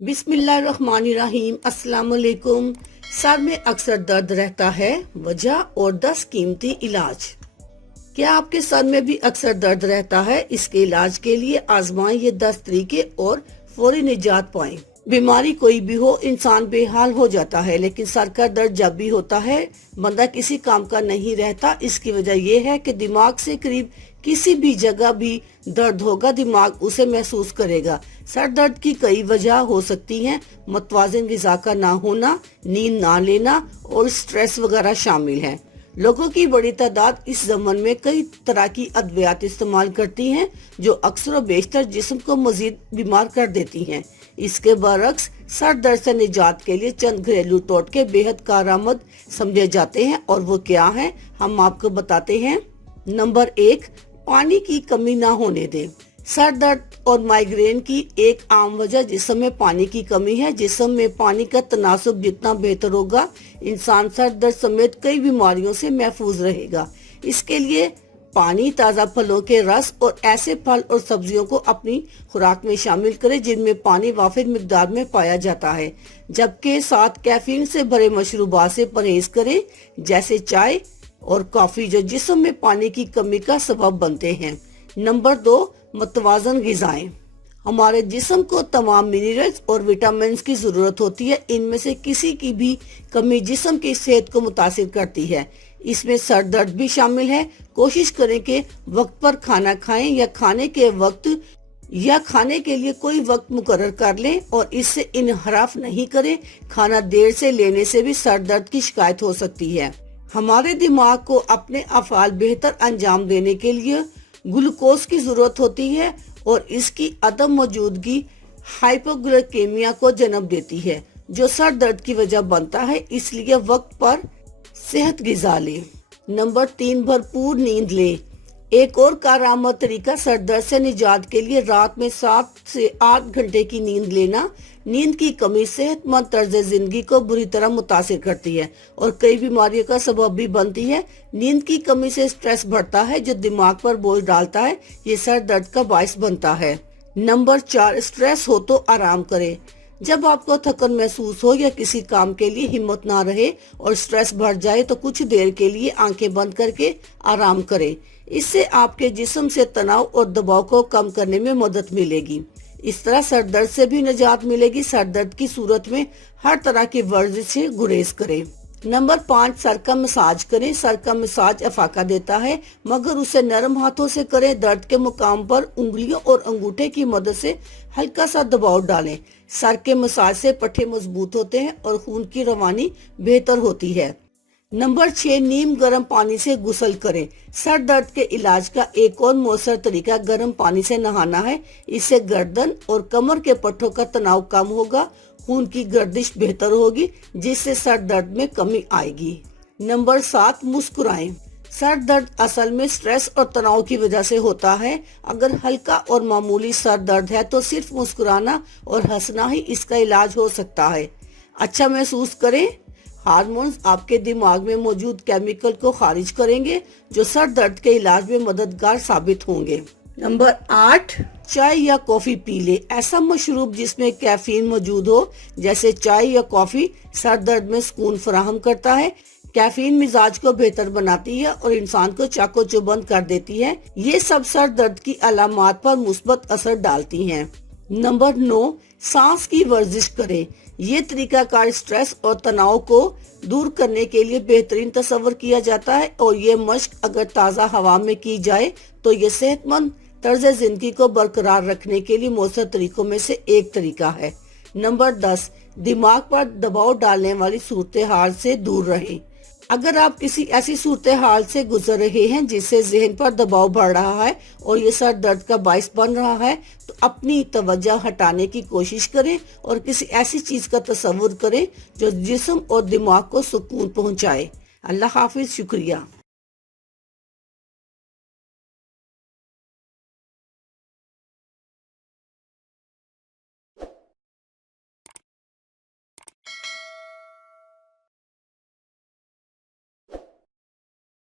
बिस्मिल्लाहिर्रहमानिर्रहीम। अस्सलाम वालेकुम। सर में अक्सर दर्द रहता है, वजह और 10 कीमती इलाज। क्या आपके सर में भी अक्सर दर्द रहता है? इसके इलाज के लिए आजमाएं ये 10 तरीके और फौरी निजात पाएं। बीमारी कोई भी हो, इंसान बेहाल हो जाता है, लेकिन सर का दर्द जब भी होता है बंदा किसी काम का नहीं रहता। इसकी वजह यह है कि दिमाग से करीब किसी भी जगह भी दर्द होगा, दिमाग उसे महसूस करेगा। सर दर्द की कई वजह हो सकती हैं। मतवाज़िन ग़िज़ा का ना होना, नींद ना लेना और स्ट्रेस वगैरह शामिल हैं। लोगों की बड़ी तादाद इस ज़मन में कई तरह की अद्वियात इस्तेमाल करती हैं जो अक्सर व बेशतर जिस्म को मजीद बीमार कर देती हैं। इसके बरक्स सर दर्द से निजात के लिए चंद घरेलू टोटके बेहद कारआमद समझे जाते हैं, और वो क्या हैं हम आपको बताते हैं। नंबर 1, पानी की कमी ना होने दें। सर दर्द और माइग्रेन की एक आम वजह जिस्म में पानी की कमी है। जिस्म में पानी का तनासुब जितना बेहतर होगा, इंसान सर दर्द समेत कई बीमारियों से महफूज रहेगा। इसके लिए पानी, ताज़ा फलों के रस और ऐसे फल और सब्जियों को अपनी खुराक में शामिल करें जिनमें पानी वाफिर मिकदार में पाया जाता है। जबकि साथ कैफीन से भरे मशरूबात से परहेज करें, जैसे चाय और कॉफी, जो जिस्म में पानी की कमी का सबब बनते हैं। नंबर 2, मतवाज़न ग़िज़ाएं। हमारे जिस्म को तमाम मिनरल्स और विटामिन्स की जरूरत होती है। इनमें से किसी की भी कमी जिस्म की सेहत को मुतासिर करती है। इसमें सर दर्द भी शामिल है। कोशिश करें कि वक्त पर खाना खाएं या खाने के लिए कोई वक्त मुकर्रर कर लें और इससे इनहराफ नहीं करें। खाना देर से लेने से भी सर दर्द की शिकायत हो सकती है। हमारे दिमाग को अपने अफ़आल बेहतर अंजाम देने के लिए ग्लूकोज की जरूरत होती है और इसकी अदम मौजूदगी हाइपोग्लाइकेमिया को जन्म देती है, जो सर दर्द की वजह बनता है। इसलिए वक्त पर सेहत ग़िज़ा लें। नंबर 3, भरपूर नींद लें। एक और कारआमद तरीका सर दर्द से निजात के लिए रात में 7 से 8 घंटे की नींद लेना। नींद की कमी सेहतमंद तर्ज जिंदगी को बुरी तरह मुतासिर करती है और कई बीमारियों का सबब भी बनती है। नींद की कमी से स्ट्रेस बढ़ता है जो दिमाग पर बोझ डालता है, ये सर दर्द का बायस बनता है। नंबर 4, स्ट्रेस हो तो आराम करें। जब आपको थकन महसूस हो या किसी काम के लिए हिम्मत ना रहे और स्ट्रेस बढ़ जाए तो कुछ देर के लिए आंखें बंद करके आराम करें। इससे आपके जिस्म से तनाव और दबाव को कम करने में मदद मिलेगी। इस तरह सर दर्द से भी निजात मिलेगी। सर दर्द की सूरत में हर तरह की वर्जिश से गुरेज करें। नंबर 5, सर का मसाज करें। सर का मसाज अफाका देता है, मगर उसे नरम हाथों से करें। दर्द के मुकाम पर उंगलियों और अंगूठे की मदद से हल्का सा दबाव डालें। सर के मसाज से पट्टे मजबूत होते हैं और खून की रवानी बेहतर होती है। नंबर 6, नीम गर्म पानी से गुस्ल करें। सर दर्द के इलाज का एक और मौसर तरीका गर्म पानी से नहाना है। इससे गर्दन और कमर के पट्टों का तनाव कम होगा, खून की गर्दिश बेहतर होगी, जिससे सर दर्द में कमी आएगी। नंबर 7, मुस्कुराएं। सर दर्द असल में स्ट्रेस और तनाव की वजह से होता है। अगर हल्का और मामूली सर दर्द है तो सिर्फ मुस्कुराना और हंसना ही इसका इलाज हो सकता है। अच्छा महसूस करें। हार्मोन्स आपके दिमाग में मौजूद केमिकल को खारिज करेंगे जो सर दर्द के इलाज में मददगार साबित होंगे। नंबर 8, चाय या कॉफी पी ले। ऐसा मशरूब जिसमें कैफीन मौजूद हो, जैसे चाय या कॉफी, सर दर्द में सुकून फराहम करता है। कैफीन मिजाज को बेहतर बनाती है और इंसान को चाको चौबंद कर देती है। ये सब सर दर्द की अलामात पर मुस्बत असर डालती हैं। नंबर 9, सांस की वर्जिश करें। ये तरीकाकार स्ट्रेस और तनाव को दूर करने के लिए बेहतरीन तस्वर किया जाता है और ये मश्क अगर ताज़ा हवा में की जाए तो ये सेहतमंद तर्ज जिंदगी को बरकरार रखने के लिए मौसर तरीकों में से एक तरीका है। नंबर 10, दिमाग पर दबाव डालने वाली सूरत हाल से दूर रहें। अगर आप किसी ऐसी सूरत हाल से गुजर रहे हैं जिससे जहन पर दबाव बढ़ रहा है और ये सर दर्द का बायस बन रहा है, तो अपनी तवज्जो हटाने की कोशिश करें और किसी ऐसी चीज का तस्वुर करें जो जिस्म और दिमाग को सुकून पहुंचाए। अल्लाह हाफिज। शुक्रिया।